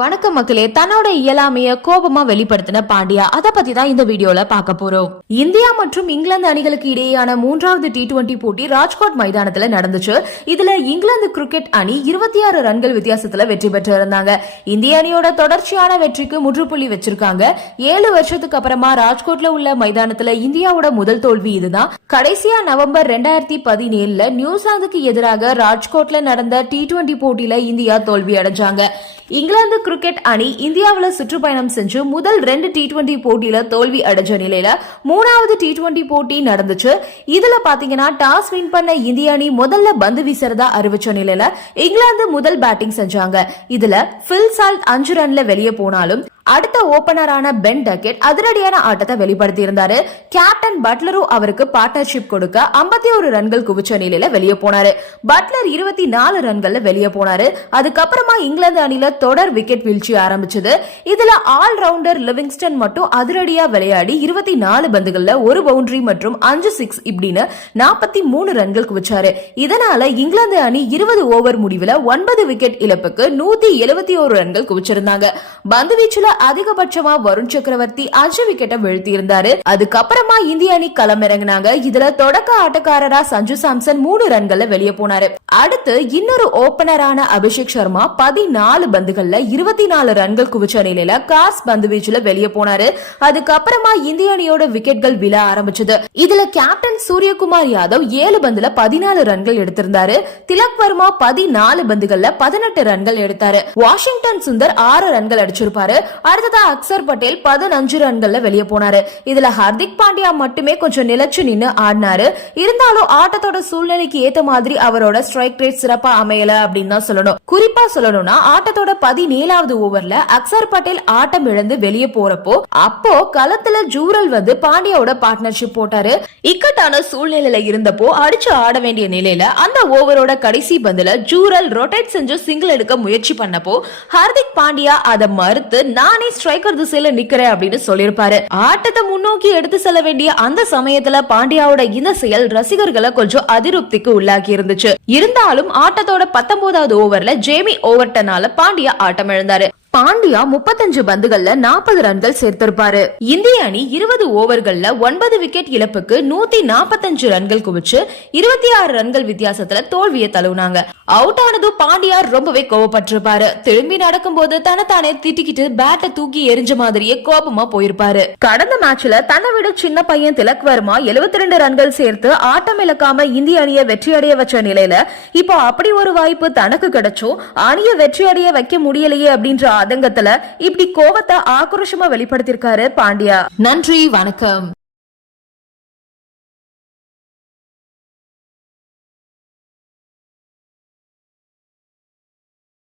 வணக்கம் மக்களே தன்னோட இயலாமைய கோபமா வெளிப்படுத்தின பாண்டியா. அதை பத்தி தான் இந்த வீடியோல பார்க்க போறோம். இந்தியா மற்றும் இங்கிலாந்து அணிகளுக்கு இடையேயான மூன்றாவது டி டுவெண்டி போட்டி ராஜ்கோட் மைதானத்துல நடந்துச்சு. இதுல இங்கிலாந்து கிரிக்கெட் அணி இருபத்தி ஆறு ரன்கள் வித்தியாசத்துல வெற்றி பெற்று இருந்தாங்க இந்திய அணியோட தொடர்ச்சியான வெற்றிக்கு முற்றுப்புள்ளி வச்சிருக்காங்க. ஏழு வருஷத்துக்கு அப்புறமா ராஜ்கோட்ல உள்ள மைதானத்துல இந்தியாவோட முதல் தோல்வி இதுதான். கடைசியா நவம்பர் ரெண்டாயிரத்தி பதினேழுல நியூசிலாந்துக்கு எதிராக ராஜ்கோட்ல நடந்த டி டுவெண்டி போட்டியில இந்தியா தோல்வி அடைஞ்சாங்க. இங்கிலாந்து கிரிக்கெட் அணி இந்தியாவில் சுற்றுப்பயணம் செஞ்சு முதல் ரெண்டு டி டுவெண்டி போட்டியில தோல்வி அடைஞ்ச நிலையில மூணாவது டி டுவெண்டி போட்டி நடந்துச்சு. இதுல பாத்தீங்கன்னா டாஸ் வின் பண்ண இந்திய அணி முதல்ல பந்து வீசுறதா அறிவிச்ச நிலையில இங்கிலாந்து முதல் பேட்டிங் செஞ்சாங்க. இதுல பில் சால்ட் அஞ்சு ரன்ல வெளியே போனாலும் அடுத்த ஓபனரான பென் டக்கெட் அதிரடியான ஆட்டத்தை வெளிப்படுத்தி இருந்தாரு கேப்டன் பட்லரும் அவருக்கு பார்ட்னர்ஷிப் கொடுக்க 51 ஒரு ரன்கள் குவிச்ச நிலையில வெளியே போனாரு. பட்லர் இருபத்தி நாலு ரன்கள்ல வெளியே போனாரு. அதுக்கப்புறமா இங்கிலாந்து அணில தொடர் விக்கெட் வீழ்ச்சி ஆரம்பிச்சது. இதுல ஆல் ரவுண்டர் லிவிங்ஸ்டன் மட்டும் அதிரடியா விளையாடி இருபத்தி நாலு பந்துகள்ல ஒரு பவுண்டரி மற்றும் அஞ்சு சிக்ஸ் இப்படின்னு நாற்பத்தி மூணு ரன்கள் குவிச்சாரு. இதனால இங்கிலாந்து அணி இருபது ஓவர் முடிவுல ஒன்பது விக்கெட் இழப்புக்கு நூத்தி எழுபத்தி ஒரு ரன்கள் குவிச்சிருந்தாங்க. பந்து வீச்சுல அதிகபட்சமா வருண் சக்கரவர்த்தி அஞ்சு விக்கெட்டை வீழ்த்தியிருந்தாரு. அதுக்கப்புறமா இந்திய அணி களமிறங்கினாங்க. இதுல தொடக்க ஆட்டக்காரரா சஞ்சு சாம்சன் மூணு ரன்கள்ல வெளியே போனாரு. அடுத்து இன்னொரு ஓபனரான அபிஷேக் சர்மா பதினாலு பந்துகள்ல இருபத்தி நாலு ரன்கள் குவிச்ச நிலையில காஸ் பந்து வீச்சுல வெளியே போனாரு. அதுக்கப்புறமா இந்திய அணியோட விக்கெட்கள் விழ ஆரம்பிச்சது. இதுல கேப்டன் சூரியகுமார் யாதவ் ஏழு பந்துல பதினாலு ரன்கள் எடுத்திருந்தாரு. திலக் வர்மா பதினாலு பந்துகள்ல பதினெட்டு ரன்கள் எடுத்தாரு. வாஷிங்டன் சுந்தர் ஆறு ரன்கள் அடிச்சிருப்பாரு. அடுத்ததா அக்சர் பட்டேல் பதினஞ்சு ரன்கள்ல வெளியே போனாரு. இதுல ஹர்திக் பாண்டியா மட்டுமே கொஞ்சம் நிலைச்சு நின்று ஆடினாரு. இருந்தாலும் ஆட்டத்தோட சூழ்நிலைக்கு ஏத்த மாதிரி அவரோட ஸ்ட்ரைக் ரேட் சிறப்பா அமையல அப்படின்னு தான் சொல்லணும். குறிப்பா சொல்லணும்னா ஆட்டத்தோட பதினேழாவது ஓவர்ல அக்சர் பட்டேல் ஆட்டம் இழந்து வெளியே போறப்போ அப்போ களத்துல ஜூரல் வந்து பாண்டியாவோட பார்ட்னர்ஷிப் போட்டாரு. இக்கட்டான சூழ்நிலையில இருந்தப்போ அடிச்சு ஆட வேண்டிய நிலையில அந்த ஓவரோட கடைசி பந்துல ஜூரல் ரொட்டேட் செஞ்சு சிங்கிள் எடுக்க முயற்சி பண்ணப்போ ஹர்திக் பாண்டியா அதை மறுத்து நான் ஸ்ட்ரைக்கர் திசையில நிக்கிறேன் அப்படின்னு சொல்லியிருப்பாரு. ஆட்டத்தை முன்னோக்கி எடுத்து செல்ல வேண்டிய அந்த சமயத்துல பாண்டியாவோட இந்த செயல் ரசிகர்களை கொஞ்சம் அதிருப்திக்கு உள்ளாக்கி இருந்துச்சு. இருந்தாலும் ஆட்டத்தோட பத்தொன்பதாவது ஓவர்ல ஜேமி ஓவர்டனால பாண்டியா ஆட்டம் இழந்தாரு பாண்டியா முப்பத்தஞ்சு பந்துகள்ல நாற்பது ரன்கள் சேர்த்திருப்பாரு. இந்திய அணி இருபது ஓவர்கள்ல ஒன்பது விக்கெட் இழப்புக்கு நூத்தி நாற்பத்தஞ்சு ரன்கள் குவிச்சு இருபத்தி ஆறு ரன்கள் வித்தியாசத்துல தோல்வியை தழுவுனாங்க. அவுட் ஆனதும் பாண்டியா ரொம்பவே கோவப்பட்டிருப்பாரு. திரும்பி நடக்கும் போது தனத்தானே திட்டிக்கிட்டு பேட்டை தூக்கி எரிஞ்ச மாதிரியே கோபமா போயிருப்பாரு. கடந்த மேட்ச்ல தன்னை விட சின்ன பையன் திலக் வர்மா 72 ரெண்டு ரன்கள் சேர்த்து ஆட்டம் இழக்காம இந்திய அணியை வெற்றி அடைய வச்ச நிலையில இப்போ அப்படி ஒரு வாய்ப்பு தனக்கு கிடைச்சும் அணியை வெற்றி அடைய வைக்க முடியலையே அப்படின்ற ஆதங்கத்துல இப்படி கோவத்தை ஆக்ரோஷமா வெளிப்படுத்திருக்காரு பாண்டியா. நன்றி வணக்கம்.